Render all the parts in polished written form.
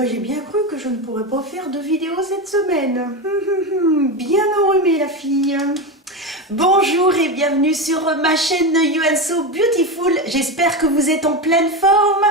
bah j'ai bien cru que je ne pourrais pas faire de vidéo cette semaine. Bien enrhumée la fille. Bonjour et bienvenue sur ma chaîne You and So Beautiful. J'espère que vous êtes en pleine forme.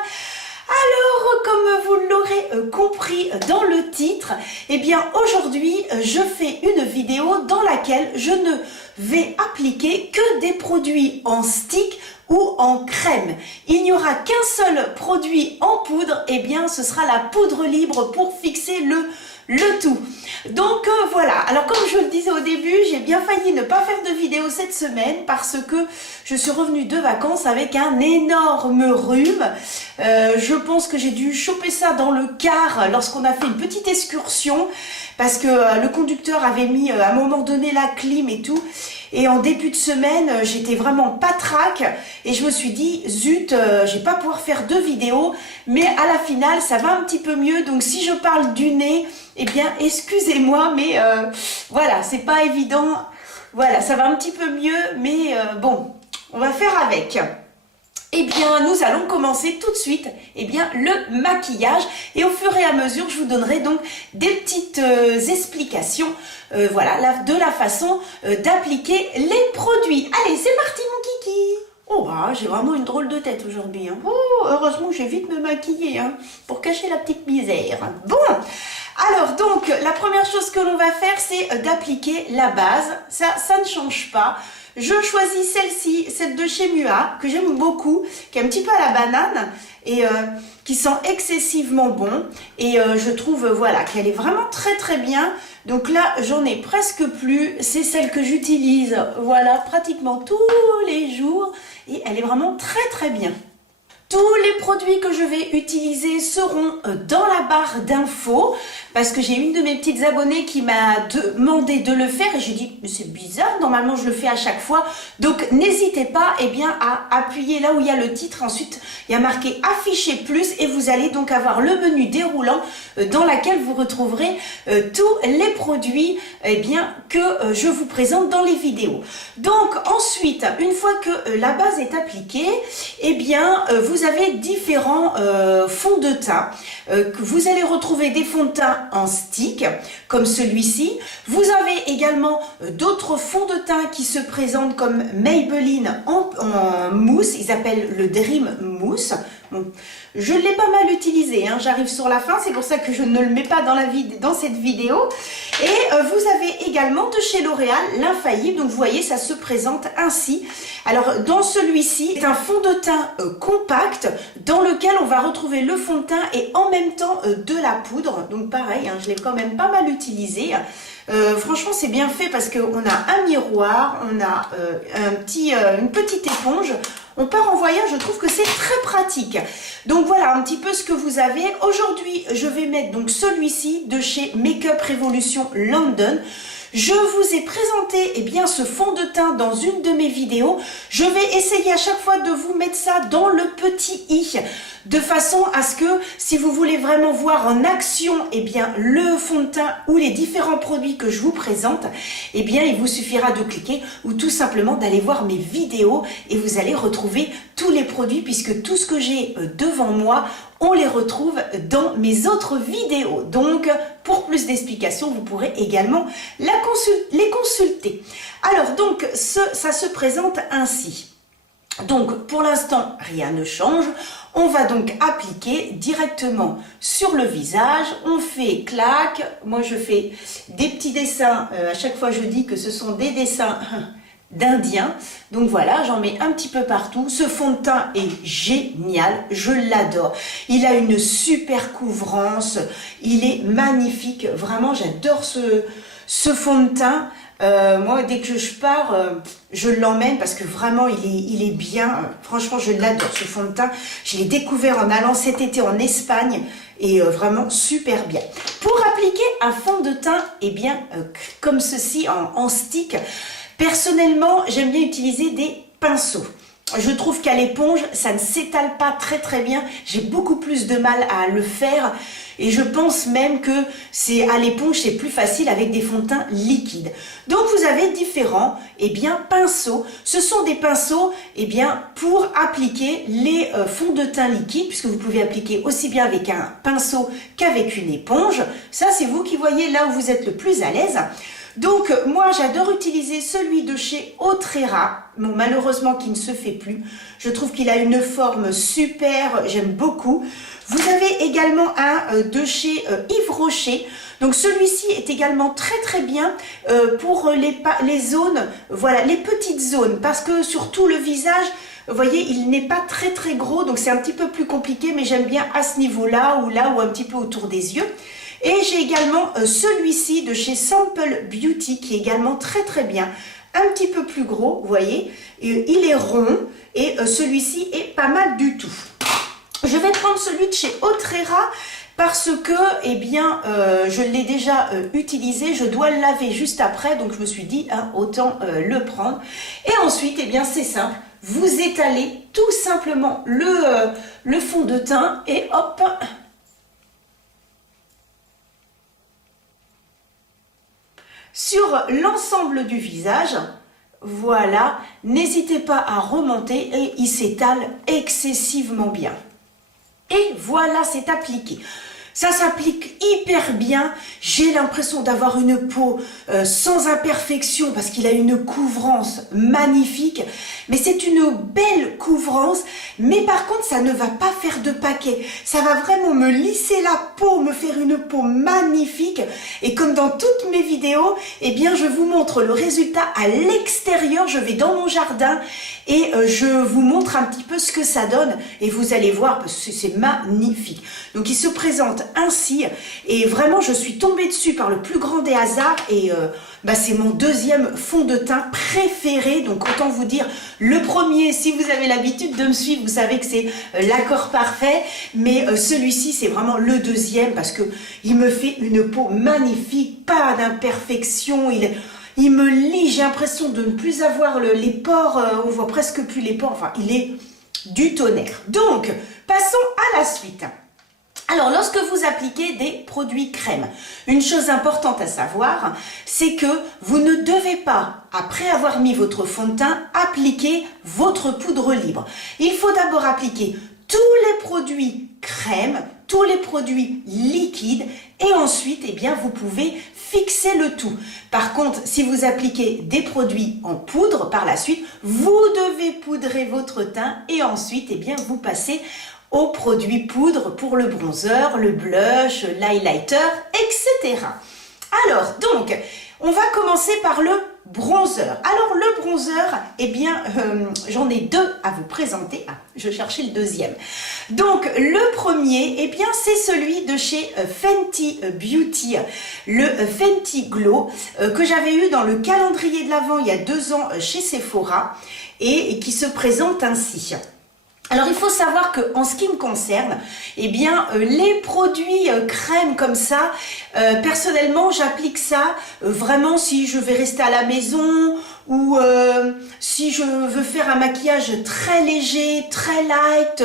Alors, comme vous l'aurez compris dans le titre, eh bien aujourd'hui, je fais une vidéo dans laquelle je ne vais appliquer que des produits en stick ou en crème. Il n'y aura qu'un seul produit en poudre, eh bien ce sera la poudre libre pour fixer le tout. Donc voilà, alors comme je le disais au début, j'ai bien failli ne pas faire de vidéo cette semaine parce que je suis revenue de vacances avec un énorme rhume. Je pense que j'ai dû choper ça dans le car lorsqu'on a fait une petite excursion parce que le conducteur avait mis à un moment donné la clim et tout. Et en début de semaine, j'étais vraiment patraque et je me suis dit, zut, je vais pas pouvoir faire de vidéo, mais à la finale, ça va un petit peu mieux. Donc si je parle du nez, eh bien, excusez-moi, mais voilà, c'est pas évident. Voilà, ça va un petit peu mieux, mais bon, on va faire avec. Eh bien, nous allons commencer tout de suite le maquillage et au fur et à mesure, je vous donnerai donc des petites explications voilà, de la façon d'appliquer les produits. Allez, c'est parti mon kiki. Oh, bah, j'ai vraiment une drôle de tête aujourd'hui. Hein. Oh, heureusement, j'ai vite me maquiller hein, pour cacher la petite misère. Bon, alors donc, la première chose que l'on va faire, c'est d'appliquer la base. Ça ne change pas. Je choisis celle-ci, celle de chez Mua, que j'aime beaucoup, qui est un petit peu à la banane et qui sent excessivement bon. Et je trouve voilà, qu'elle est vraiment très très bien. Donc là, j'en ai presque plus. C'est celle que j'utilise voilà, pratiquement tous les jours. Et elle est vraiment très très bien. Tous les produits que je vais utiliser seront dans la barre d'infos parce que j'ai une de mes petites abonnées qui m'a demandé de le faire et j'ai dit mais c'est bizarre, normalement je le fais à chaque fois. Donc n'hésitez pas à appuyer là où il y a le titre. Ensuite il y a marqué afficher plus et vous allez donc avoir le menu déroulant dans lequel vous retrouverez tous les produits que je vous présente dans les vidéos. Donc ensuite, une fois que la base est appliquée, vous avez différents fonds de teint. Que vous allez retrouver des fonds de teint en stick, comme celui-ci. Vous avez également d'autres fonds de teint qui se présentent comme Maybelline en mousse. Ils appellent le Dream Mousse. Bon, je l'ai pas mal utilisé, hein, j'arrive sur la fin, c'est pour ça que je ne le mets pas dans cette vidéo. Et vous avez également de chez L'Oréal l'Infaillible, donc vous voyez ça se présente ainsi. Alors dans celui-ci, c'est un fond de teint compact dans lequel on va retrouver le fond de teint et en même temps de la poudre. Donc pareil, hein, je l'ai quand même pas mal utilisé. Franchement c'est bien fait parce qu'on a un miroir, on a une petite éponge. On part en voyage, je trouve que c'est très pratique. Donc voilà un petit peu ce que vous avez. Aujourd'hui, je vais mettre donc celui-ci de chez Makeup Revolution London. Je vous ai présenté ce fond de teint dans une de mes vidéos. Je vais essayer à chaque fois de vous mettre ça dans le petit i, de façon à ce que si vous voulez vraiment voir en action le fond de teint ou les différents produits que je vous présente, il vous suffira de cliquer ou tout simplement d'aller voir mes vidéos et vous allez retrouver tous les produits puisque tout ce que j'ai devant moi, on les retrouve dans mes autres vidéos. Donc, pour plus d'explications, vous pourrez également les consulter. Alors, donc, ça se présente ainsi. Donc, pour l'instant, rien ne change. On va donc appliquer directement sur le visage. On fait clac. Moi, je fais des petits dessins. À chaque fois, je dis que ce sont des dessins d'Indien. Donc voilà, j'en mets un petit peu partout. Ce fond de teint est génial, je l'adore. Il a une super couvrance, il est magnifique. Vraiment, j'adore ce fond de teint. Moi, dès que je pars, je l'emmène parce que vraiment, il est bien. Franchement, je l'adore, ce fond de teint. Je l'ai découvert en allant cet été en Espagne et vraiment super bien. Pour appliquer un fond de teint, comme ceci en stick, personnellement, j'aime bien utiliser des pinceaux. je trouve qu'à l'éponge, ça ne s'étale pas très bien. J'ai beaucoup plus de mal à le faire. Et je pense même que c'est à l'éponge, c'est plus facile avec des fonds de teint liquides. Donc vous avez différents pinceaux. Ce sont des pinceaux pour appliquer les fonds de teint liquides, puisque vous pouvez appliquer aussi bien avec un pinceau qu'avec une éponge. Ça, c'est vous qui voyez là où vous êtes le plus à l'aise. Donc moi j'adore utiliser celui de chez Otrera, bon, malheureusement qui ne se fait plus. Je trouve qu'il a une forme super, j'aime beaucoup. Vous avez également un de chez Yves Rocher. Donc celui-ci est également très bien pour les zones, voilà, les petites zones, parce que sur tout le visage, vous voyez, il n'est pas très gros, donc c'est un petit peu plus compliqué, mais j'aime bien à ce niveau-là ou un petit peu autour des yeux. Et j'ai également celui-ci de chez Sample Beauty qui est également très bien, un petit peu plus gros, vous voyez, il est rond et celui-ci est pas mal du tout. Je vais prendre celui de chez Otrera parce que, je l'ai déjà utilisé, je dois le laver juste après, donc je me suis dit, autant le prendre. Et ensuite, c'est simple, vous étalez tout simplement le fond de teint et hop, sur l'ensemble du visage. Voilà, n'hésitez pas à remonter et il s'étale excessivement bien. Et voilà, c'est appliqué. Ça s'applique hyper bien. J'ai l'impression d'avoir une peau sans imperfection parce qu'il a une couvrance magnifique. Mais c'est une belle couvrance. Mais par contre, ça ne va pas faire de paquet. Ça va vraiment me lisser la peau, me faire une peau magnifique. Et comme dans toutes mes vidéos, je vous montre le résultat à l'extérieur. Je vais dans mon jardin et je vous montre un petit peu ce que ça donne. Et vous allez voir, parce que c'est magnifique. Donc, il se présente ainsi et vraiment je suis tombée dessus par le plus grand des hasards et c'est mon deuxième fond de teint préféré. Donc autant vous dire, le premier, si vous avez l'habitude de me suivre, vous savez que c'est l'accord parfait, mais celui-ci c'est vraiment le deuxième parce que il me fait une peau magnifique, pas d'imperfection, il me lit, j'ai l'impression de ne plus avoir les pores, on voit presque plus les pores, enfin il est du tonnerre. Donc passons à la suite. Alors, lorsque vous appliquez des produits crème, une chose importante à savoir, c'est que vous ne devez pas, après avoir mis votre fond de teint, appliquer votre poudre libre. Il faut d'abord appliquer tous les produits crème, tous les produits liquides et ensuite, vous pouvez fixer le tout. Par contre, si vous appliquez des produits en poudre par la suite, vous devez poudrer votre teint et ensuite, vous passez aux produits poudre pour le bronzer, le blush, l'highlighter, etc. Alors, donc, on va commencer par le bronzer. Alors, le bronzer, j'en ai deux à vous présenter. Ah, je cherchais le deuxième. Donc, le premier, c'est celui de chez Fenty Beauty, le Fenty Glow, que j'avais eu dans le calendrier de l'Avent il y a 2 ans chez Sephora et qui se présente ainsi. Alors, il faut savoir que en ce qui me concerne, les produits crème comme ça, personnellement, j'applique ça vraiment si je vais rester à la maison ou si je veux faire un maquillage très léger, très light,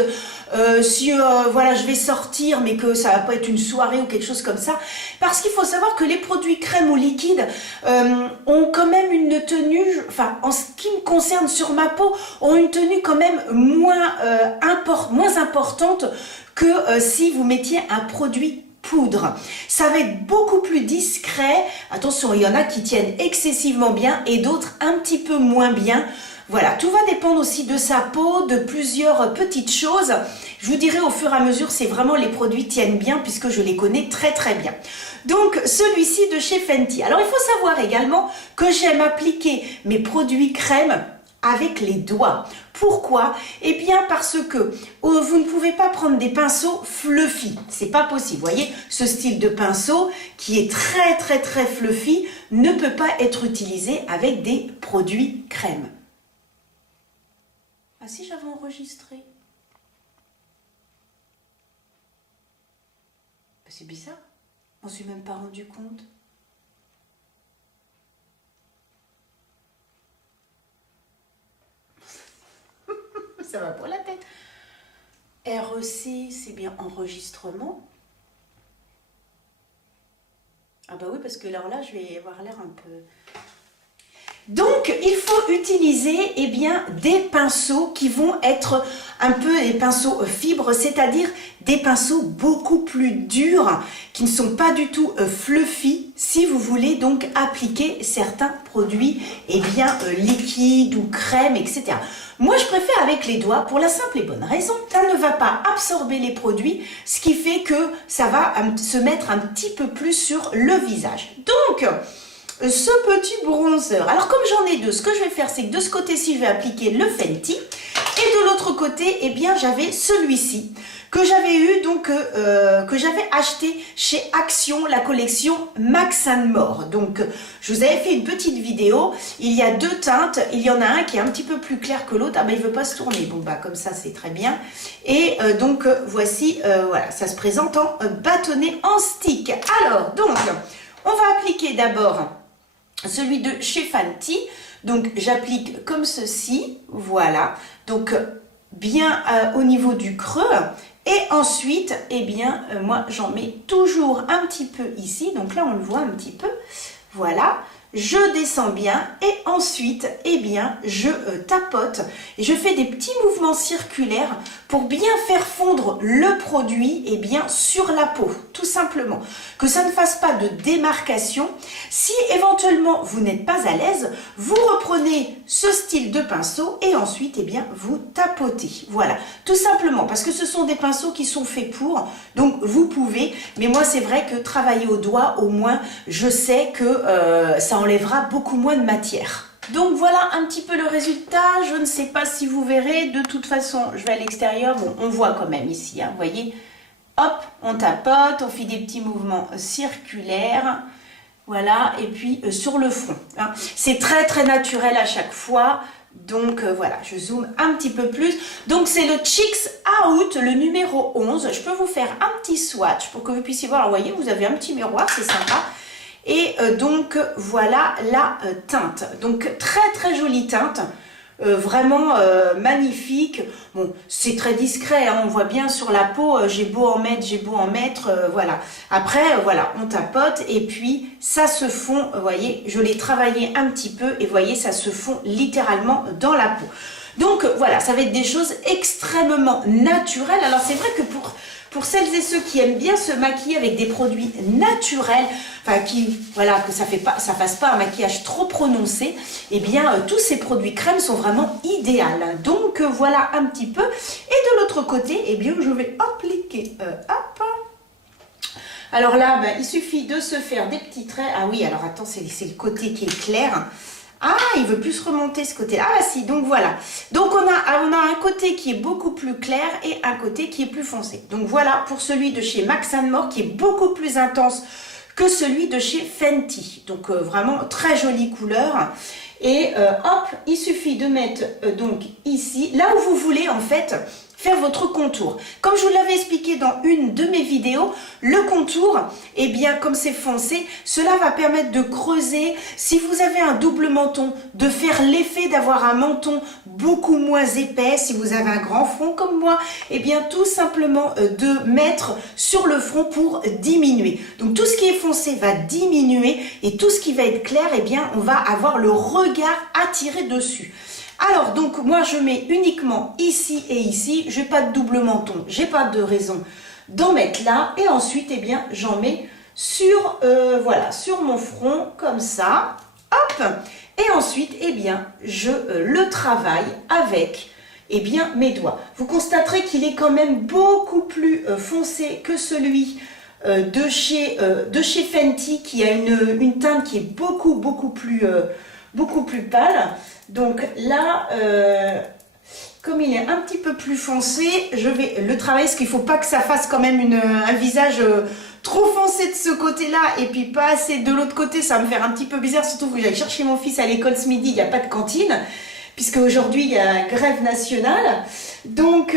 si voilà, je vais sortir mais que ça va pas être une soirée ou quelque chose comme ça. Parce qu'il faut savoir que les produits crème ou liquides ont quand même une tenue, enfin en ce qui me concerne sur ma peau, ont une tenue quand même moins importante que si vous mettiez un produit poudre. Ça va être beaucoup plus discret. Attention, il y en a qui tiennent excessivement bien et d'autres un petit peu moins bien. Voilà, tout va dépendre aussi de sa peau, de plusieurs petites choses. Je vous dirai au fur et à mesure si vraiment les produits tiennent bien puisque je les connais très bien. Donc celui-ci de chez Fenty. Alors il faut savoir également que j'aime appliquer mes produits crème avec les doigts. Pourquoi? Parce que vous ne pouvez pas prendre des pinceaux fluffy. C'est pas possible. Vous voyez, ce style de pinceau qui est très fluffy ne peut pas être utilisé avec des produits crème. Ah si, j'avais enregistré. C'est bizarre. On ne s'est même pas rendu compte. Ça va pour la tête. REC, c'est bien enregistrement. Ah bah oui, parce que alors là, je vais avoir l'air un peu... Donc, il faut utiliser eh bien, des pinceaux qui vont être un peu des pinceaux fibres, c'est-à-dire des pinceaux beaucoup plus durs, qui ne sont pas du tout fluffy, si vous voulez donc appliquer certains produits eh bien, liquides ou crèmes, etc. Moi, je préfère avec les doigts pour la simple et bonne raison. Ça ne va pas absorber les produits, ce qui fait que ça va se mettre un petit peu plus sur le visage. Donc, ce petit bronzer, alors comme j'en ai deux, ce que je vais faire, c'est que de ce côté-ci, je vais appliquer le Fenty, et de l'autre côté, eh bien, j'avais celui-ci, que j'avais eu, donc, que j'avais acheté chez Action, la collection Max & More. Donc, je vous avais fait une petite vidéo, il y a deux teintes, il y en a un qui est un petit peu plus clair que l'autre, ah ben, il ne veut pas se tourner, bon, bah, comme ça, c'est très bien, et donc, voici, voilà, ça se présente en bâtonnet en stick. Alors, donc, on va appliquer d'abord celui de chez Fenty, donc j'applique comme ceci, voilà, donc bien au niveau du creux, et ensuite, eh bien, moi j'en mets toujours un petit peu ici, donc là on le voit un petit peu, voilà, je descends bien, et ensuite, eh bien, je tapote, et je fais des petits mouvements circulaires pour bien faire fondre le produit, eh bien, sur la peau, tout simplement. Que ça ne fasse pas de démarcation. Si éventuellement vous n'êtes pas à l'aise, vous reprenez ce style de pinceau et ensuite, eh bien, vous tapotez. Voilà, tout simplement, parce que ce sont des pinceaux qui sont faits pour, donc vous pouvez, mais moi c'est vrai que travailler au doigt, au moins, je sais que ça enlèvera beaucoup moins de matière. Donc voilà un petit peu le résultat, je ne sais pas si vous verrez, de toute façon je vais à l'extérieur, bon on voit quand même ici, hein, vous voyez, hop, on tapote, on fait des petits mouvements circulaires, voilà, et puis sur le front, hein. C'est très très naturel à chaque fois, donc voilà, je zoome un petit peu plus, donc c'est le Cheeks Out, le numéro 11, je peux vous faire un petit swatch pour que vous puissiez voir, alors, vous voyez, vous avez un petit miroir, c'est sympa. Et donc voilà la teinte, donc très très jolie teinte, vraiment magnifique. Bon, c'est très discret, hein, on voit bien sur la peau, j'ai beau en mettre, voilà. Après, voilà, on tapote et puis ça se fond, vous voyez, je l'ai travaillé un petit peu et vous voyez, ça se fond littéralement dans la peau. Donc voilà, ça va être des choses extrêmement naturelles. Alors c'est vrai que pour celles et ceux qui aiment bien se maquiller avec des produits naturels, enfin qui, voilà, que ça fasse pas un maquillage trop prononcé, eh bien tous ces produits crèmes sont vraiment idéaux. Donc voilà un petit peu. Et de l'autre côté, eh bien je vais appliquer, hop. Alors là, ben, il suffit de se faire des petits traits. Ah oui, alors attends, c'est le côté qui est clair. Ah, il veut plus se remonter ce côté-là. Ah si, donc voilà. Donc on a un côté qui est beaucoup plus clair et un côté qui est plus foncé. Donc voilà pour celui de chez Max & More qui est beaucoup plus intense que celui de chez Fenty. Donc vraiment très jolie couleur. Et hop, il suffit de mettre donc ici, là où vous voulez en fait faire votre contour. Comme je vous l'avais expliqué dans une de mes vidéos, le contour, eh bien comme c'est foncé, cela va permettre de creuser. Si vous avez un double menton, de faire l'effet d'avoir un menton beaucoup moins épais. Si vous avez un grand front comme moi, eh bien tout simplement de mettre sur le front pour diminuer. Donc tout ce qui est foncé va diminuer et tout ce qui va être clair, eh bien on va avoir le regard attiré dessus. Alors donc moi je mets uniquement ici et ici, je n'ai pas de double menton, j'ai pas de raison d'en mettre là, et ensuite eh bien j'en mets sur voilà, sur mon front comme ça, hop, et ensuite eh bien je le travaille avec eh bien mes doigts. Vous constaterez qu'il est quand même beaucoup plus foncé que celui de chez Fenty, qui a une teinte qui est beaucoup plus pâle. Donc là, comme il est un petit peu plus foncé, je vais le travailler, parce qu'il ne faut pas que ça fasse quand même un visage trop foncé de ce côté-là et puis pas assez de l'autre côté, ça va me faire un petit peu bizarre, surtout que j'allais chercher mon fils à l'école ce midi, il n'y a pas de cantine, puisque aujourd'hui il y a grève nationale. Donc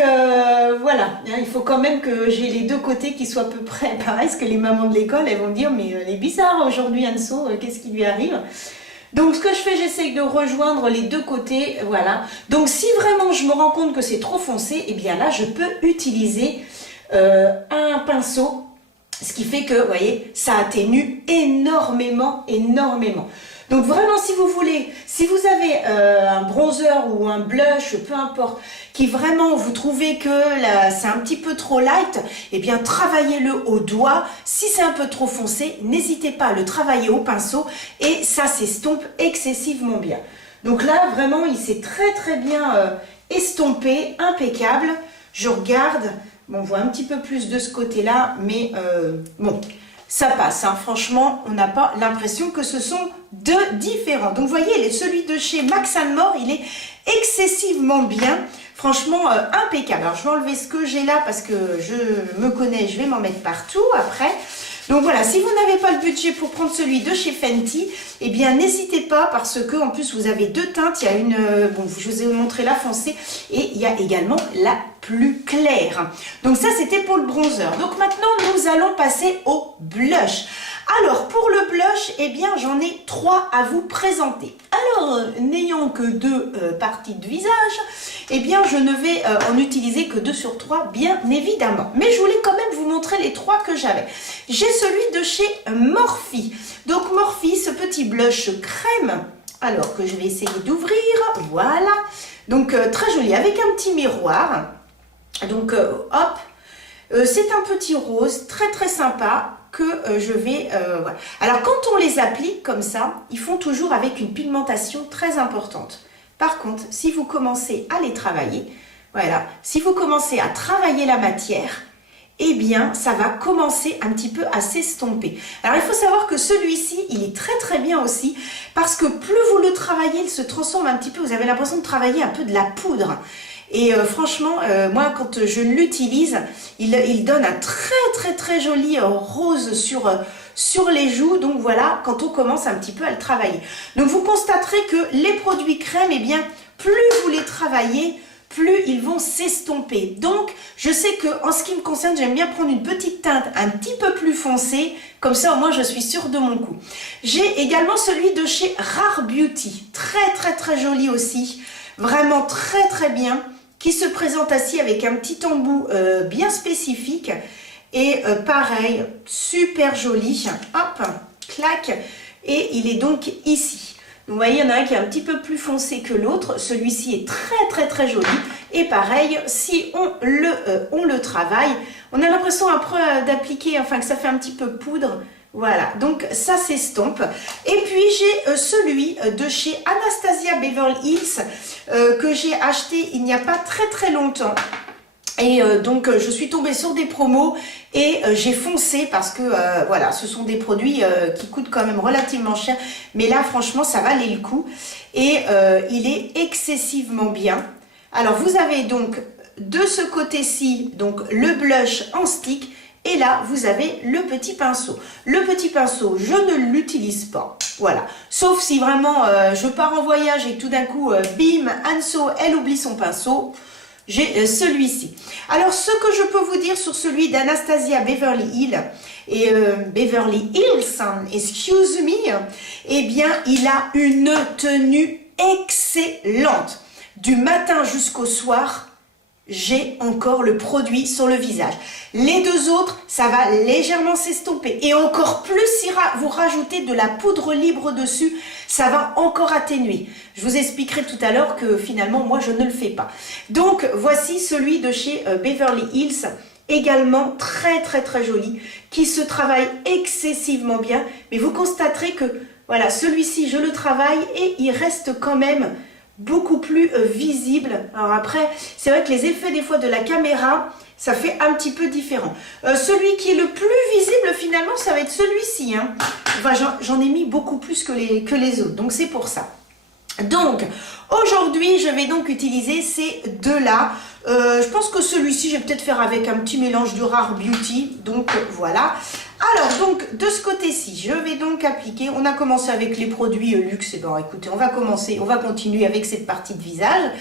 voilà, il faut quand même que j'ai les deux côtés qui soient à peu près pareils, parce que les mamans de l'école, elles vont me dire, mais elle est bizarre aujourd'hui Anso, qu'est-ce qui lui arrive? Donc ce que je fais, j'essaye de rejoindre les deux côtés, voilà. Donc si vraiment je me rends compte que c'est trop foncé, eh bien là je peux utiliser un pinceau, ce qui fait que, vous voyez, ça atténue énormément, énormément. Donc vraiment, si vous voulez, si vous avez un bronzer ou un blush, peu importe, qui vraiment vous trouvez que c'est un petit peu trop light, eh bien travaillez-le au doigt. Si c'est un peu trop foncé, n'hésitez pas à le travailler au pinceau et ça s'estompe excessivement bien. Donc là, vraiment, il s'est très très bien estompé, impeccable. Je regarde, bon, on voit un petit peu plus de ce côté-là, mais bon... ça passe, hein. Franchement, on n'a pas l'impression que ce sont deux différents. Donc, vous voyez, celui de chez Max & More, il est excessivement bien. Franchement, impeccable. Alors, je vais enlever ce que j'ai là parce que je me connais, je vais m'en mettre partout après. Donc voilà, si vous n'avez pas le budget pour prendre celui de chez Fenty, eh bien n'hésitez pas parce que en plus vous avez deux teintes. Il y a une, bon, je vous ai montré la foncée et il y a également la plus claire. Donc ça c'était pour le bronzer. Donc maintenant nous allons passer au blush. Alors pour le blush, eh bien j'en ai 3 à vous présenter. Alors n'ayant que 2 parties de visage, eh bien je ne vais en utiliser que 2 sur 3 bien évidemment. Mais je voulais quand même vous montrer les 3 que j'avais. J'ai celui de chez Morphe. Donc Morphe, ce petit blush crème, alors que je vais essayer d'ouvrir, voilà. Donc très joli avec un petit miroir. Donc hop, c'est un petit rose très très sympa que je vais... voilà. Alors quand on les applique comme ça, ils font toujours avec une pigmentation très importante. Par contre, si vous commencez à les travailler, voilà, si vous commencez à travailler la matière, eh bien, ça va commencer un petit peu à s'estomper. Alors, il faut savoir que celui-ci, il est très très bien aussi, parce que plus vous le travaillez, il se transforme un petit peu, vous avez l'impression de travailler un peu de la poudre. Et franchement, moi, quand je l'utilise, il donne un très très très joli rose sur les joues. Donc voilà, quand on commence un petit peu à le travailler. Donc vous constaterez que les produits crème, eh bien, plus vous les travaillez, plus ils vont s'estomper. Donc, je sais que en ce qui me concerne, j'aime bien prendre une petite teinte un petit peu plus foncée. Comme ça, au moins, je suis sûre de mon coup. J'ai également celui de chez Rare Beauty. Très, très, très joli aussi. Vraiment très, très bien. Qui se présente ainsi avec un petit embout bien spécifique. Et pareil, super joli. Hop, clac. Et il est donc ici. Vous voyez, il y en a un qui est un petit peu plus foncé que l'autre. Celui-ci est très très très joli. Et pareil, si on le travaille, on a l'impression après d'appliquer, enfin que ça fait un petit peu poudre. Voilà, donc ça s'estompe. Et puis j'ai celui de chez Anastasia Beverly Hills que j'ai acheté il n'y a pas très très longtemps. Et donc je suis tombée sur des promos et j'ai foncé parce que voilà, ce sont des produits qui coûtent quand même relativement cher. Mais là franchement ça valait le coup et il est excessivement bien. Alors vous avez donc de ce côté-ci donc le blush en stick. Et là, vous avez le petit pinceau. Le petit pinceau, je ne l'utilise pas. Voilà. Sauf si vraiment je pars en voyage et tout d'un coup, bim, Anso, elle oublie son pinceau. J'ai celui-ci. Alors, ce que je peux vous dire sur celui d'Anastasia Beverly Hills, et Beverly Hills, excuse me, eh bien, il a une tenue excellente. Du matin jusqu'au soir, j'ai encore le produit sur le visage. Les deux autres, ça va légèrement s'estomper. Et encore plus, si vous rajoutez de la poudre libre dessus, ça va encore atténuer. Je vous expliquerai tout à l'heure que finalement, moi, je ne le fais pas. Donc, voici celui de chez Beverly Hills, également très, très, très joli, qui se travaille excessivement bien. Mais vous constaterez que, voilà, celui-ci, je le travaille et il reste quand même beaucoup plus visible. Alors après, c'est vrai que les effets des fois de la caméra, ça fait un petit peu différent. Celui qui est le plus visible finalement, ça va être celui-ci. Hein. Enfin, j'en ai mis beaucoup plus que les autres, donc c'est pour ça. Donc, aujourd'hui, je vais donc utiliser ces deux-là. Je pense que celui-ci, je vais peut-être faire avec un petit mélange de Rare Beauty. Donc, voilà. Alors, donc, de ce côté-ci, je vais donc appliquer. On a commencé avec les produits luxe. Et bon, écoutez, on va continuer avec cette partie de visage.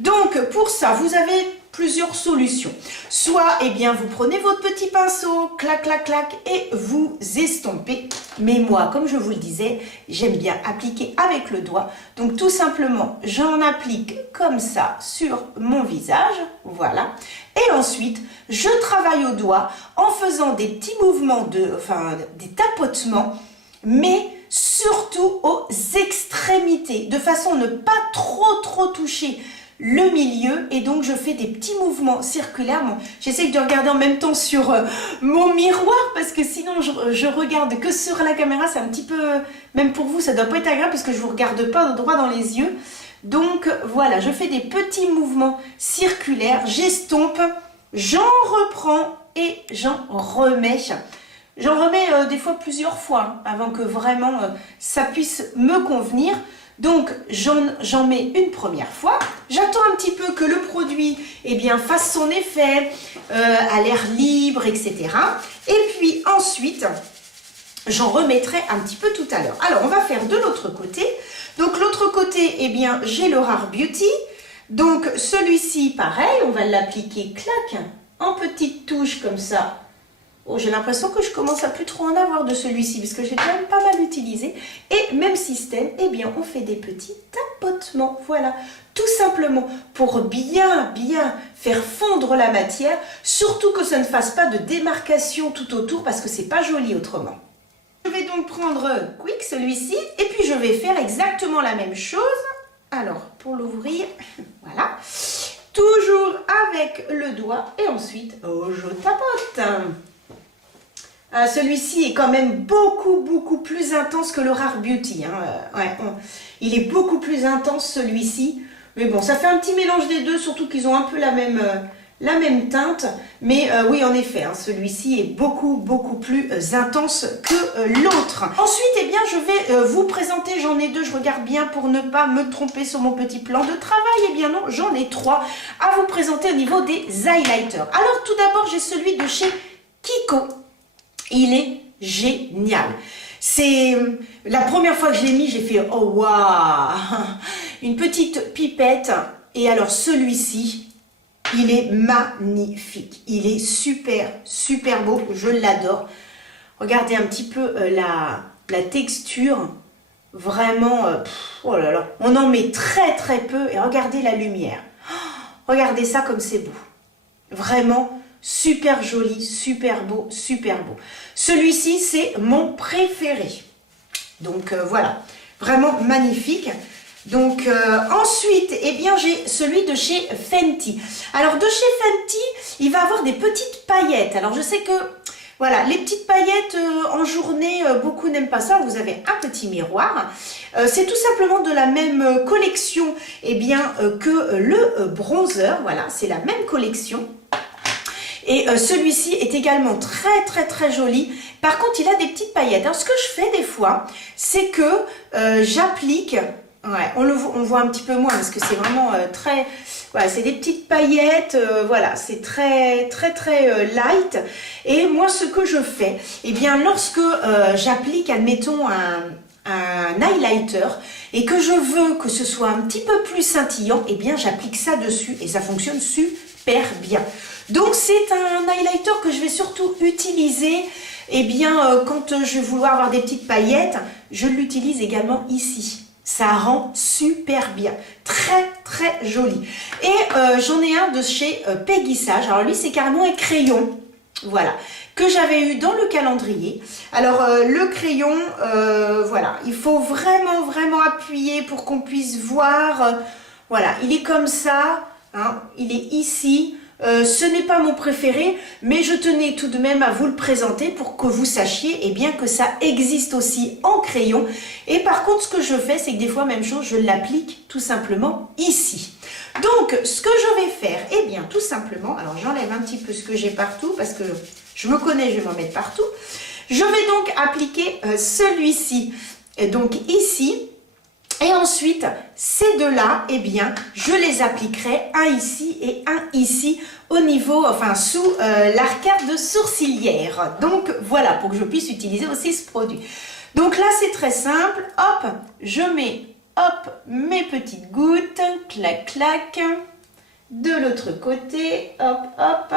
Donc, pour ça, vous avez plusieurs solutions. Soit, eh bien, vous prenez votre petit pinceau, clac, clac, clac, et vous estompez. Mais moi, comme je vous le disais, j'aime bien appliquer avec le doigt. Donc, tout simplement, j'en applique comme ça sur mon visage. Voilà. Et ensuite, je travaille au doigt en faisant des petits mouvements, des tapotements, mais surtout aux extrémités, de façon à ne pas trop toucher le milieu. Et donc je fais des petits mouvements circulaires. Bon, j'essaye de regarder en même temps sur mon miroir, parce que sinon je regarde que sur la caméra, c'est un petit peu, même pour vous ça doit pas être agréable parce que je vous regarde pas droit dans les yeux. Donc voilà, je fais des petits mouvements circulaires, j'estompe, j'en reprends et j'en remets. J'en remets des fois plusieurs fois avant que vraiment ça puisse me convenir. Donc j'en mets une première fois, j'attends un petit peu que le produit fasse son effet, à l'air libre, etc. Et puis ensuite, j'en remettrai un petit peu tout à l'heure. Alors on va faire de l'autre côté. Donc l'autre côté, j'ai le Rare Beauty. Donc celui-ci, pareil, on va l'appliquer, clac, en petites touches comme ça. Oh, j'ai l'impression que je commence à plus trop en avoir de celui-ci, parce que j'ai quand même pas mal utilisé. Et même système, on fait des petits tapotements, voilà. Tout simplement pour bien faire fondre la matière, surtout que ça ne fasse pas de démarcation tout autour, parce que c'est pas joli autrement. Je vais donc prendre Quick, celui-ci, et puis je vais faire exactement la même chose. Alors, pour l'ouvrir, voilà. Toujours avec le doigt, et ensuite, je tapote. Celui-ci est quand même beaucoup plus intense que le Rare Beauty. Il est beaucoup plus intense celui-ci. Mais bon, ça fait un petit mélange des deux, surtout qu'ils ont un peu la même teinte. Mais oui, en effet, celui-ci est beaucoup plus intense que l'autre. Ensuite, je vais vous présenter, j'en ai deux, je regarde bien pour ne pas me tromper sur mon petit plan de travail. Non, j'en ai trois à vous présenter au niveau des highlighters. Alors, tout d'abord, j'ai celui de chez Kiko. Il est génial. C'est la première fois que je l'ai mis, j'ai fait oh waouh, une petite pipette. Et alors celui-ci, il est magnifique. Il est super beau. Je l'adore. Regardez un petit peu la texture. Vraiment, oh là là. On en met très peu. Et regardez la lumière. Regardez ça comme c'est beau. Vraiment. Super joli, super beau. Celui-ci, c'est mon préféré. Donc voilà, vraiment magnifique. Donc ensuite, j'ai celui de chez Fenty. Alors de chez Fenty, il va avoir des petites paillettes. Alors je sais que, voilà, les petites paillettes en journée, beaucoup n'aiment pas ça. Vous avez un petit miroir. C'est tout simplement de la même collection que le bronzer. Voilà, c'est la même collection. Et celui-ci est également très joli. Par contre, il a des petites paillettes. Alors, ce que je fais des fois, c'est que j'applique... Ouais, on voit un petit peu moins parce que c'est vraiment très... Voilà, c'est des petites paillettes. Voilà, c'est très light. Et moi, ce que je fais, lorsque j'applique, admettons, un highlighter et que je veux que ce soit un petit peu plus scintillant, j'applique ça dessus et ça fonctionne super bien. Donc c'est un highlighter que je vais surtout utiliser quand je vais vouloir avoir des petites paillettes. Je l'utilise également ici. Ça rend super bien, très joli. Et j'en ai un de chez Peggy Sage. Alors lui, c'est carrément un crayon, voilà, que j'avais eu dans le calendrier. Alors le crayon, voilà, il faut vraiment appuyer pour qu'on puisse voir. Voilà, il est comme ça, il est ici. Ce n'est pas mon préféré, mais je tenais tout de même à vous le présenter pour que vous sachiez que ça existe aussi en crayon. Et par contre, ce que je fais, c'est que des fois, même chose, je l'applique tout simplement ici. Donc, ce que je vais faire, tout simplement, alors j'enlève un petit peu ce que j'ai partout parce que je me connais, je vais m'en mettre partout. Je vais donc appliquer celui-ci, donc ici. Et ensuite, ces deux-là, je les appliquerai un ici et un ici au niveau, sous l'arcade sourcilière. Donc voilà, pour que je puisse utiliser aussi ce produit. Donc là, c'est très simple. Hop, je mets, mes petites gouttes, clac. De l'autre côté, hop, hop.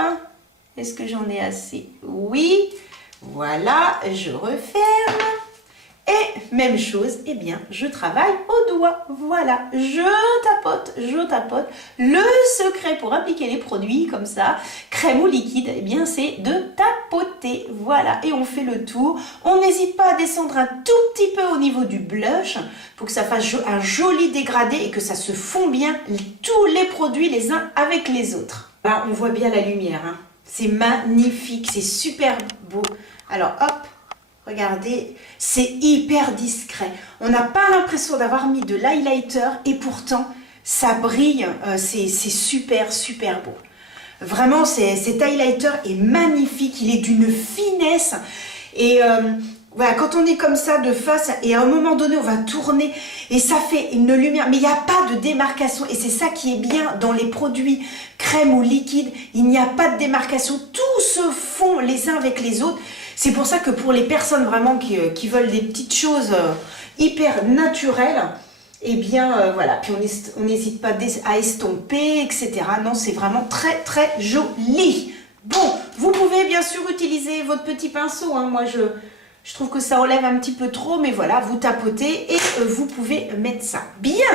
Est-ce que j'en ai assez? Oui. Voilà, je referme. Et même chose, eh bien, je travaille au doigt. Voilà, je tapote, je tapote. Le secret pour appliquer les produits comme ça, crème ou liquide, eh bien, c'est de tapoter. Voilà, et on fait le tour. On n'hésite pas à descendre un tout petit peu au niveau du blush pour que ça fasse un joli dégradé et que ça se fond bien tous les produits les uns avec les autres. Là, on voit bien la lumière, hein. C'est magnifique, c'est super beau. Alors, hop. Regardez, c'est hyper discret. On n'a pas l'impression d'avoir mis de l'highlighter et pourtant, ça brille. C'est super, super beau. Vraiment, cet highlighter est magnifique. Il est d'une finesse. Et voilà, quand on est comme ça de face et à un moment donné, on va tourner et ça fait une lumière. Mais il n'y a pas de démarcation et c'est ça qui est bien dans les produits crème ou liquide. Il n'y a pas de démarcation. Tout se fond les uns avec les autres. C'est pour ça que pour les personnes vraiment qui veulent des petites choses hyper naturelles, eh bien voilà, puis on n'hésite pas à estomper, etc. Non, c'est vraiment très très joli. Bon, vous pouvez bien sûr utiliser votre petit pinceau, hein. Moi je trouve que ça enlève un petit peu trop, mais voilà, vous tapotez et vous pouvez mettre ça. Bien.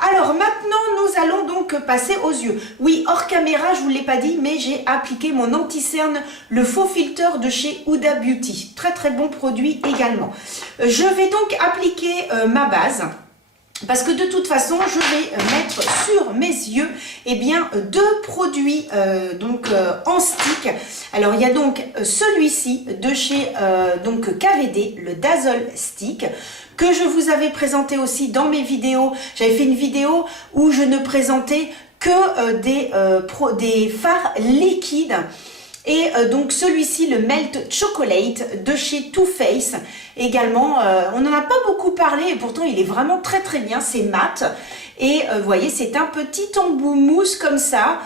Alors maintenant, nous allons donc passer aux yeux. Oui, hors caméra, je ne vous l'ai pas dit, mais j'ai appliqué mon anti-cerne, le faux filtre de chez Huda Beauty. Très très bon produit également. Je vais donc appliquer ma base. Parce que de toute façon, je vais mettre sur mes yeux eh bien, deux produits en stick. Alors, il y a donc celui-ci de chez KVD, le Dazzle Stick, que je vous avais présenté aussi dans mes vidéos. J'avais fait une vidéo où je ne présentais que des fards liquides. Et donc celui-ci, le Melt Chocolate de chez Too Faced également. On n'en a pas beaucoup parlé et pourtant il est vraiment très très bien. C'est mat et vous voyez, c'est un petit embout mousse comme ça,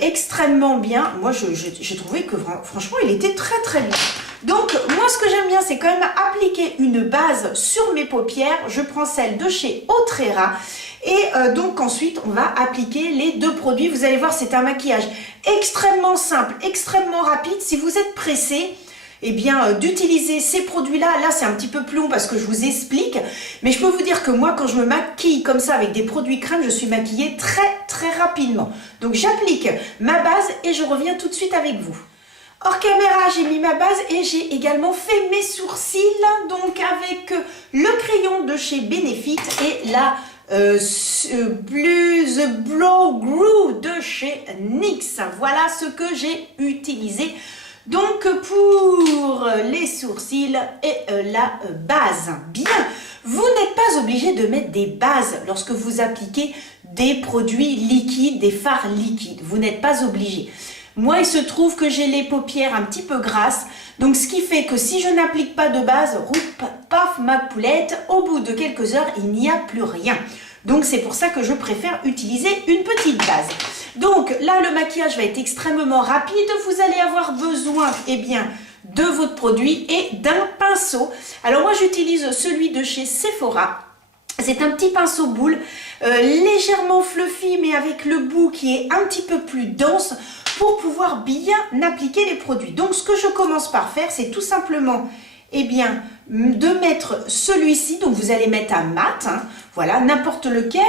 extrêmement bien. Moi j'ai trouvé que franchement il était très très bien. Donc moi ce que j'aime bien, c'est quand même appliquer une base sur mes paupières. Je prends celle de chez Otrera. Et donc ensuite, on va appliquer les deux produits. Vous allez voir, c'est un maquillage extrêmement simple, extrêmement rapide. Si vous êtes pressé, eh bien, d'utiliser ces produits-là, là, c'est un petit peu plus long parce que je vous explique. Mais je peux vous dire que moi, quand je me maquille comme ça avec des produits crème, je suis maquillée très, très rapidement. Donc, j'applique ma base et je reviens tout de suite avec vous. Hors caméra, j'ai mis ma base et j'ai également fait mes sourcils. Donc, avec le crayon de chez Benefit et la Blues Brow Glue de chez NYX. Voilà ce que j'ai utilisé donc pour les sourcils et la base. Bien, vous n'êtes pas obligé de mettre des bases lorsque vous appliquez des produits liquides, des fards liquides. Vous n'êtes pas obligé. Moi, il se trouve que j'ai les paupières un petit peu grasses. Donc, ce qui fait que si je n'applique pas de base, paf, ma poulette, au bout de quelques heures, il n'y a plus rien. Donc, c'est pour ça que je préfère utiliser une petite base. Donc, là, le maquillage va être extrêmement rapide. Vous allez avoir besoin, eh bien, de votre produit et d'un pinceau. Alors, moi, j'utilise celui de chez Sephora. C'est un petit pinceau boule, légèrement fluffy, mais avec le bout qui est un petit peu plus dense pour pouvoir bien appliquer les produits. Donc, ce que je commence par faire, c'est tout simplement, eh bien, de mettre celui-ci. Donc, vous allez mettre un mat, hein, voilà, n'importe lequel.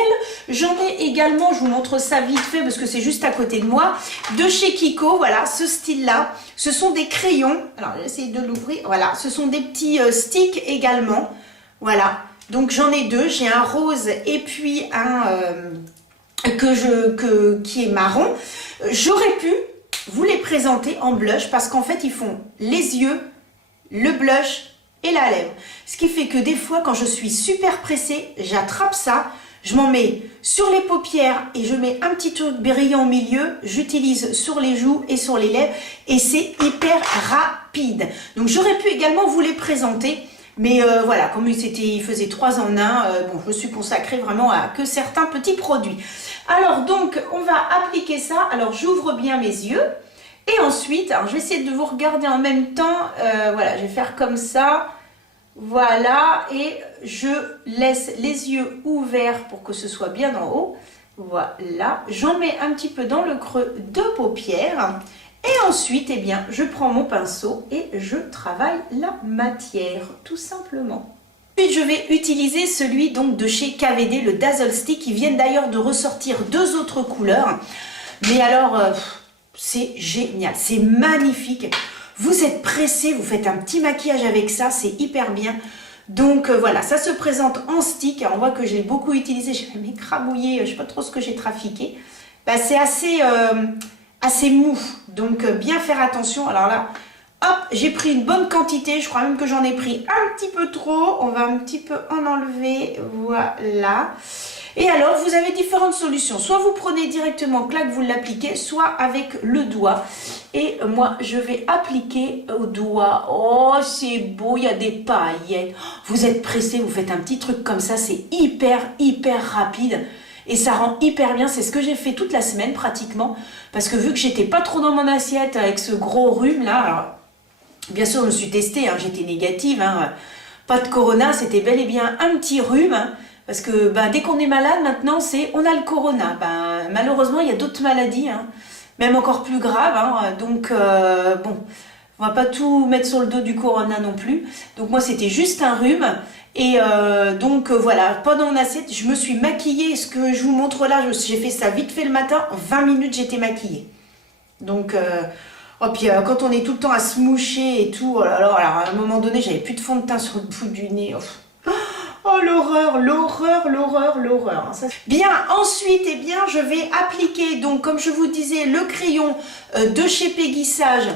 J'en ai également, je vous montre ça vite fait parce que c'est juste à côté de moi, de chez Kiko, voilà, ce style-là. Ce sont des crayons. Alors, j'essaie de l'ouvrir. Voilà, ce sont des petits sticks également. Voilà. Donc j'en ai deux, j'ai un rose et puis un qui est marron. J'aurais pu vous les présenter en blush parce qu'en fait ils font les yeux, le blush et la lèvre. Ce qui fait que des fois quand je suis super pressée, j'attrape ça, je m'en mets sur les paupières et je mets un petit truc brillant au milieu, j'utilise sur les joues et sur les lèvres et c'est hyper rapide. Donc j'aurais pu également vous les présenter. Mais voilà, comme il faisait 3 en 1, bon, je me suis consacrée vraiment à que certains petits produits. Alors donc, on va appliquer ça. Alors, j'ouvre bien mes yeux. Et ensuite, alors je vais essayer de vous regarder en même temps. Voilà, je vais faire comme ça. Voilà, et je laisse les yeux ouverts pour que ce soit bien en haut. Voilà, j'en mets un petit peu dans le creux de paupière. Et ensuite, eh bien, je prends mon pinceau et je travaille la matière, tout simplement. Ensuite, je vais utiliser celui donc de chez KVD, le Dazzle Stick, qui viennent d'ailleurs de ressortir 2 autres couleurs. Mais alors, c'est génial, c'est magnifique. Vous êtes pressé, vous faites un petit maquillage avec ça, c'est hyper bien. Donc voilà, ça se présente en stick. On voit que j'ai beaucoup utilisé, j'ai même écrabouillé, je ne sais pas trop ce que j'ai trafiqué. Bah, c'est assez mou, donc bien faire attention. Alors là, hop, j'ai pris une bonne quantité, je crois même que j'en ai pris un petit peu trop. On va un petit peu en enlever, voilà. Et alors, vous avez différentes solutions. Soit vous prenez directement, clac, vous l'appliquez, soit avec le doigt. Et moi, je vais appliquer au doigt. Oh, c'est beau, il y a des paillettes. Vous êtes pressé, vous faites un petit truc comme ça. C'est hyper rapide. Et ça rend hyper bien. C'est ce que j'ai fait toute la semaine pratiquement. Parce que vu que j'étais pas trop dans mon assiette avec ce gros rhume là. Alors, bien sûr, je me suis testée. Hein, j'étais négative. Hein, pas de corona, c'était bel et bien un petit rhume. Hein. Parce que dès qu'on est malade, maintenant, on a le corona. Malheureusement, il y a d'autres maladies, hein, même encore plus graves. Hein, donc, bon, on va pas tout mettre sur le dos du corona non plus. Donc, moi, c'était juste un rhume. Et donc, voilà, pendant mon assiette, je me suis maquillée. Ce que je vous montre là, j'ai fait ça vite fait le matin. En 20 minutes, j'étais maquillée. Donc, oh, puis quand on est tout le temps à se moucher et tout, alors à un moment donné, j'avais plus de fond de teint sur le bout du nez. Oh l'horreur, l'horreur. Bien, ensuite, eh bien, je vais appliquer, donc comme je vous disais, le crayon de chez Peggy Sage,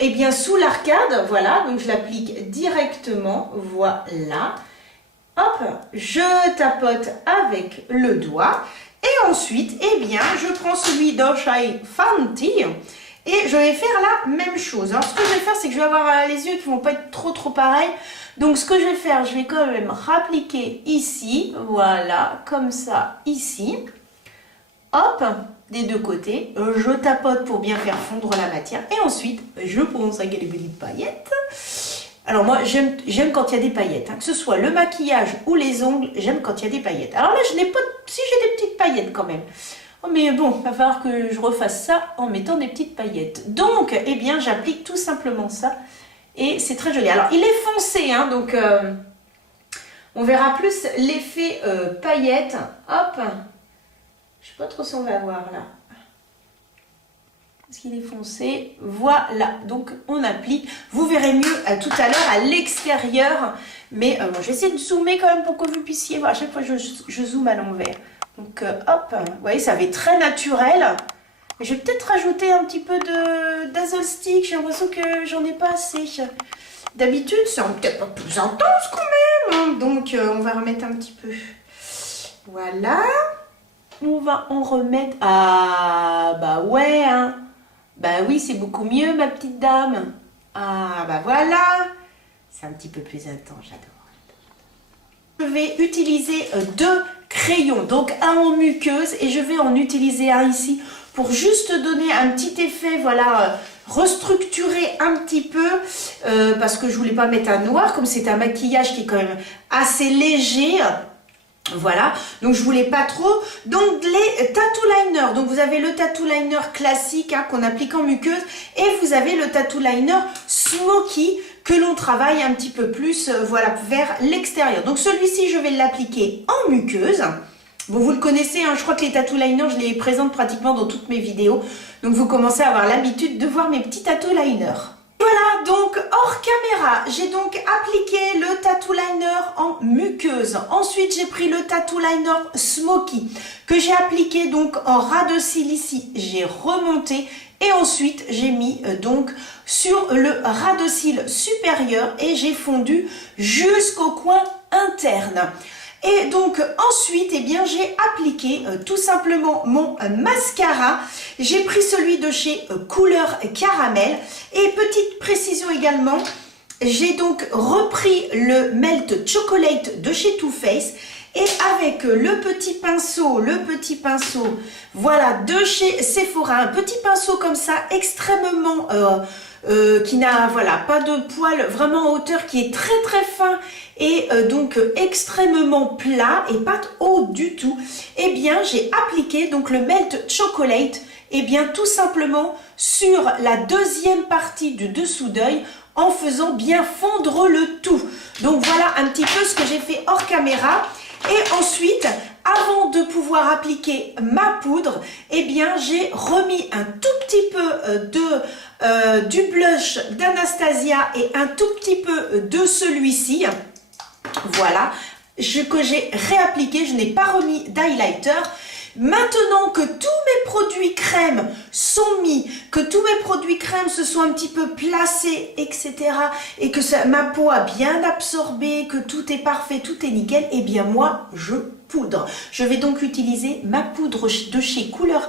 eh bien, sous l'arcade, voilà, donc je l'applique directement, voilà. Hop, je tapote avec le doigt. Et ensuite, eh bien, je prends celui d'Oshai Fenty et je vais faire la même chose. Alors, ce que je vais faire, c'est que je vais avoir les yeux qui vont pas être trop pareils. Donc, ce que je vais faire, je vais quand même rappliquer ici, voilà, comme ça, ici. Hop, des deux côtés, je tapote pour bien faire fondre la matière. Et ensuite, je pense à les petites paillettes. Alors moi, j'aime quand il y a des paillettes, hein, que ce soit le maquillage ou les ongles, j'aime quand il y a des paillettes. Alors là, je n'ai pas, si j'ai des petites paillettes quand même. Oh, mais bon, il va falloir que je refasse ça en mettant des petites paillettes. Donc, eh bien, j'applique tout simplement ça. Et c'est très joli. Alors, il est foncé, hein, donc on verra plus l'effet paillettes. Hop, je ne sais pas trop si on va voir là. Parce qu'il est foncé. Voilà, donc on applique. Vous verrez mieux tout à l'heure à l'extérieur. Mais bon, je vais essayer de zoomer quand même pour que vous puissiez voir. À chaque fois, je zoome à l'envers. Donc, hop, vous voyez, ça va être très naturel. Je vais peut-être rajouter un petit peu de Dazzle Stick. J'ai l'impression que j'en ai pas assez. D'habitude, c'est peut-être pas plus intense quand même. Hein. Donc, on va remettre un petit peu. Voilà. On va en remettre. Ah, bah ouais. Hein. Bah oui, c'est beaucoup mieux, ma petite dame. Ah, bah voilà. C'est un petit peu plus intense, j'adore. Je vais utiliser 2 crayons. Donc, un en muqueuse et je vais en utiliser un ici. Pour juste donner un petit effet, voilà, restructurer un petit peu, parce que je voulais pas mettre un noir, comme c'est un maquillage qui est quand même assez léger, voilà, donc je voulais pas trop. Donc les tattoo liners, donc vous avez le tattoo liner classique hein, qu'on applique en muqueuse, et vous avez le tattoo liner smoky, que l'on travaille un petit peu plus, voilà, vers l'extérieur. Donc celui-ci, je vais l'appliquer en muqueuse. Bon, vous le connaissez, hein, je crois que les tattoo liners, je les présente pratiquement dans toutes mes vidéos. Donc, vous commencez à avoir l'habitude de voir mes petits tattoo liners. Voilà, donc hors caméra, j'ai donc appliqué le tattoo liner en muqueuse. Ensuite, j'ai pris le tattoo liner smoky que j'ai appliqué donc en ras de cils ici. J'ai remonté et ensuite, j'ai mis donc sur le ras de cils supérieur et j'ai fondu jusqu'au coin interne. Et donc ensuite, eh bien, j'ai appliqué tout simplement mon mascara. J'ai pris celui de chez Couleur Caramel. Et petite précision également, j'ai donc repris le Melt Chocolate de chez Too Faced. Et avec le petit pinceau, voilà, de chez Sephora, un petit pinceau comme ça, extrêmement qui n'a voilà pas de poil vraiment en hauteur, qui est très très fin et donc extrêmement plat et pas haut du tout, eh bien j'ai appliqué donc le Melt Chocolate, eh bien tout simplement sur la deuxième partie du dessous d'œil en faisant bien fondre le tout. Donc voilà un petit peu ce que j'ai fait hors caméra. Et ensuite, avant de pouvoir appliquer ma poudre, eh bien j'ai remis un tout petit peu du blush d'Anastasia et un tout petit peu de celui-ci. Voilà, que j'ai réappliqué, je n'ai pas remis d'highlighter. Maintenant que tous mes produits crème sont mis, que tous mes produits crème se sont un petit peu placés, etc. et que ma peau a bien absorbé, que tout est parfait, tout est nickel, eh bien moi, je poudre. Je vais donc utiliser ma poudre de chez Couleur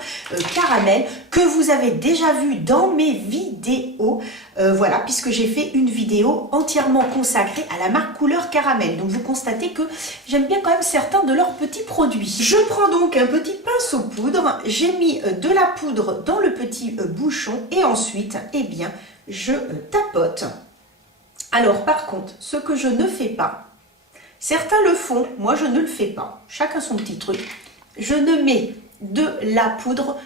Caramel que vous avez déjà vu dans mes vidéos. Voilà, puisque j'ai fait une vidéo entièrement consacrée à la marque Couleur Caramel. Donc vous constatez que j'aime bien quand même certains de leurs petits produits. Je prends donc un petit pinceau poudre, j'ai mis de la poudre dans le petit bouchon et ensuite, eh bien, je tapote. Alors par contre, ce que je ne fais pas, certains le font, moi je ne le fais pas, chacun son petit truc, je ne mets de la poudre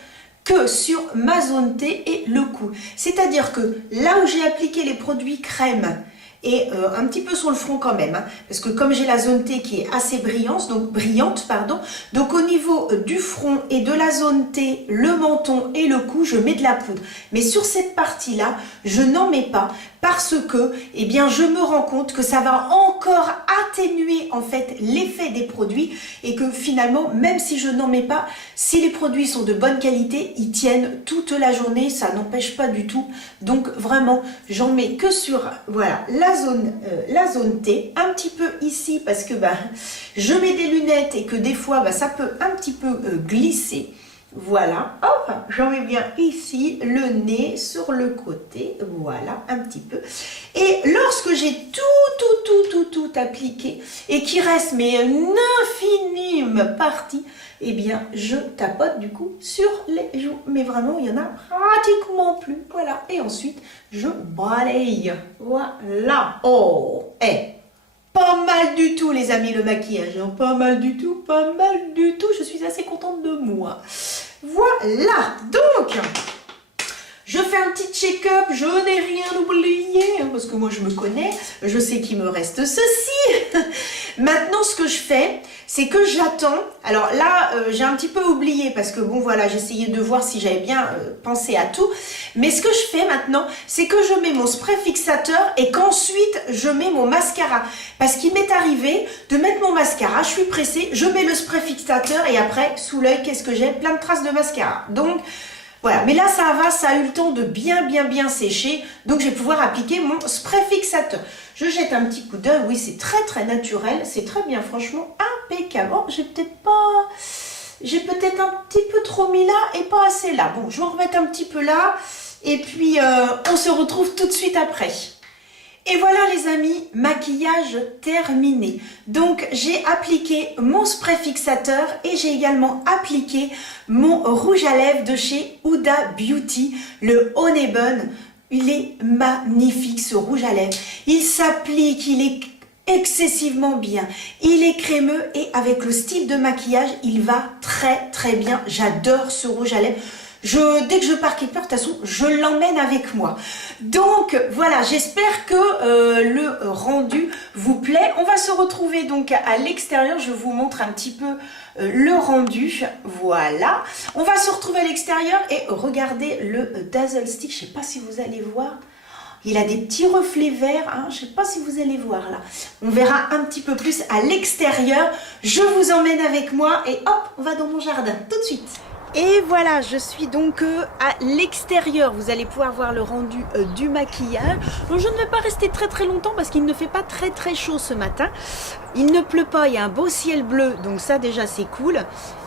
que sur ma zone T et le cou. C'est-à-dire que là où j'ai appliqué les produits crème et un petit peu sur le front quand même, hein, parce que comme j'ai la zone T qui est assez brillante, donc au niveau du front et de la zone T, le menton et le cou, je mets de la poudre. Mais sur cette partie-là, je n'en mets pas parce que, eh bien, je me rends compte que ça va encore atténuer en fait l'effet des produits et que finalement, même si je n'en mets pas, si les produits sont de bonne qualité, ils tiennent toute la journée, ça n'empêche pas du tout. Donc vraiment, j'en mets que sur, voilà, la zone T, un petit peu ici parce que je mets des lunettes et que des fois ça peut un petit peu glisser. Voilà, hop, j'en mets bien ici, le nez sur le côté, voilà, un petit peu. Et lorsque j'ai tout appliqué et qu'il reste mais une infime partie, eh bien, je tapote du coup sur les joues. Mais vraiment, il y en a pratiquement plus. Voilà. Et ensuite, je balaye. Voilà. Oh, pas mal du tout, les amis, le maquillage. Hein. Pas mal du tout, pas mal du tout. Je suis assez contente de moi. Voilà. Donc, je fais un petit check-up. Je n'ai rien oublié. Hein, parce que moi, je me connais. Je sais qu'il me reste ceci. Maintenant, ce que je fais, c'est que j'attends. Alors là, j'ai un petit peu oublié parce que bon, voilà, j'essayais de voir si j'avais bien pensé à tout. Mais ce que je fais maintenant, c'est que je mets mon spray fixateur et qu'ensuite, je mets mon mascara. Parce qu'il m'est arrivé de mettre mon mascara, je suis pressée, je mets le spray fixateur et après, sous l'œil, qu'est-ce que j'ai? Plein de traces de mascara. Donc, voilà, mais là ça va, ça a eu le temps de bien sécher, donc je vais pouvoir appliquer mon spray fixateur. Je jette un petit coup d'œil, oui c'est très naturel, c'est très bien, franchement impeccable. Oh, j'ai peut-être un petit peu trop mis là et pas assez là. Bon, je vais en remettre un petit peu là et puis on se retrouve tout de suite après. Et voilà les amis, maquillage terminé. Donc j'ai appliqué mon spray fixateur et j'ai également appliqué mon rouge à lèvres de chez Huda Beauty, le Honey Bun. Il est magnifique ce rouge à lèvres. Il s'applique, il est excessivement bien. Il est crémeux et avec le style de maquillage, il va très bien. J'adore ce rouge à lèvres. Dès que je pars quelque part, de toute façon, je l'emmène avec moi. Donc voilà, j'espère que le rendu vous plaît. On va se retrouver donc à l'extérieur. Je vous montre un petit peu le rendu. Voilà. On va se retrouver à l'extérieur et regardez le Dazzle Stick. Je ne sais pas si vous allez voir. Il a des petits reflets verts, hein. Je ne sais pas si vous allez voir là. On verra un petit peu plus à l'extérieur. Je vous emmène avec moi et hop, on va dans mon jardin tout de suite. Et voilà, je suis donc à l'extérieur. Vous allez pouvoir voir le rendu du maquillage. Donc, je ne vais pas rester très longtemps parce qu'il ne fait pas très chaud ce matin. Il ne pleut pas, il y a un beau ciel bleu, donc ça déjà c'est cool.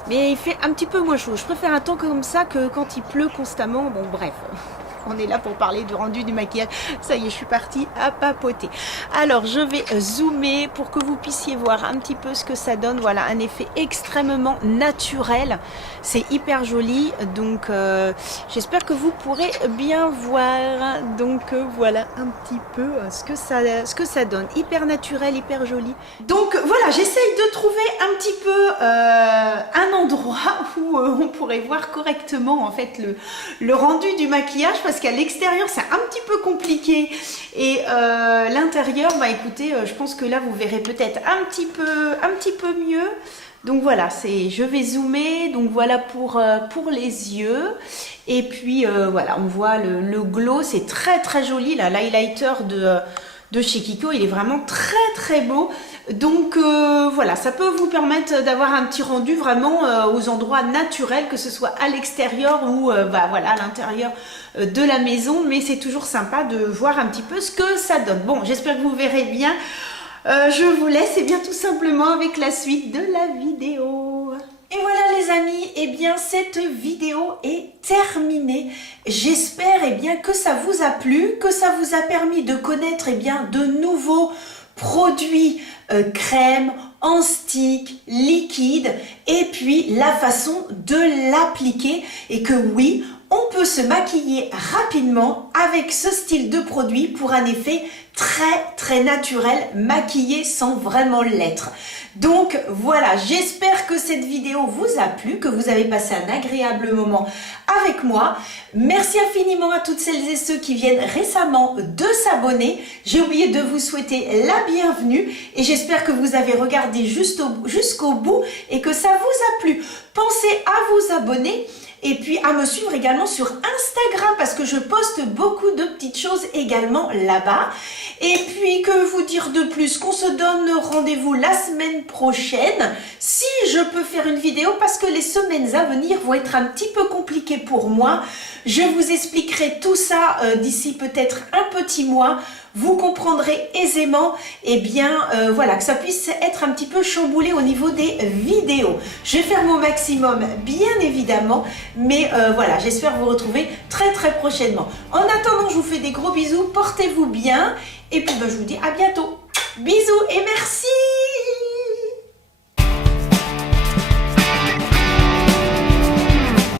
Mais il fait un petit peu moins chaud. Je préfère un temps comme ça que quand il pleut constamment. Bon bref. On est là pour parler du rendu du maquillage. Ça y est, je suis partie à papoter. Alors, je vais zoomer pour que vous puissiez voir un petit peu ce que ça donne. Voilà, un effet extrêmement naturel. C'est hyper joli. Donc, j'espère que vous pourrez bien voir. Donc, voilà un petit peu ce que ça donne. Hyper naturel, hyper joli. Donc, voilà, j'essaye de trouver un petit peu un endroit où on pourrait voir correctement, en fait, le rendu du maquillage, parce qu'à l'extérieur c'est un petit peu compliqué et l'intérieur, bah écoutez, je pense que là vous verrez peut-être un petit peu mieux. Donc voilà, je vais zoomer. Donc voilà pour les yeux. Et puis voilà, on voit le glow, c'est très très joli là, l'highlighter de chez Kiko, il est vraiment très très beau. Donc voilà, ça peut vous permettre d'avoir un petit rendu vraiment aux endroits naturels, que ce soit à l'extérieur ou bah, voilà, à l'intérieur de la maison. Mais c'est toujours sympa de voir un petit peu ce que ça donne. Bon, j'espère que vous verrez bien. Je vous laisse et bien tout simplement avec la suite de la vidéo. Et voilà les amis, et bien cette vidéo est terminée. J'espère bien que ça vous a plu, que ça vous a permis de connaître bien de nouveaux produits crème, en stick, liquide, et puis la façon de l'appliquer. Et que oui, on peut se maquiller rapidement avec ce style de produit pour un effet très très naturel, maquillé sans vraiment l'être. Donc voilà, j'espère que cette vidéo vous a plu, que vous avez passé un agréable moment avec moi. Merci infiniment à toutes celles et ceux qui viennent récemment de s'abonner. J'ai oublié de vous souhaiter la bienvenue et j'espère que vous avez regardé jusqu'au bout et que ça vous a plu. Pensez à vous abonner et puis à me suivre également sur Instagram parce que je poste beaucoup de petites choses également là-bas. Et puis que vous dire de plus, qu'on se donne rendez-vous la semaine prochaine si je peux faire une vidéo, parce que les semaines à venir vont être un petit peu compliquées pour moi. Je vous expliquerai tout ça d'ici peut-être un petit mois. Vous comprendrez aisément, et bien voilà, que ça puisse être un petit peu chamboulé au niveau des vidéos. Je vais faire mon maximum, bien évidemment, mais voilà, j'espère vous retrouver très très prochainement. En attendant, je vous fais des gros bisous, portez-vous bien, et puis je vous dis à bientôt. Bisous et merci!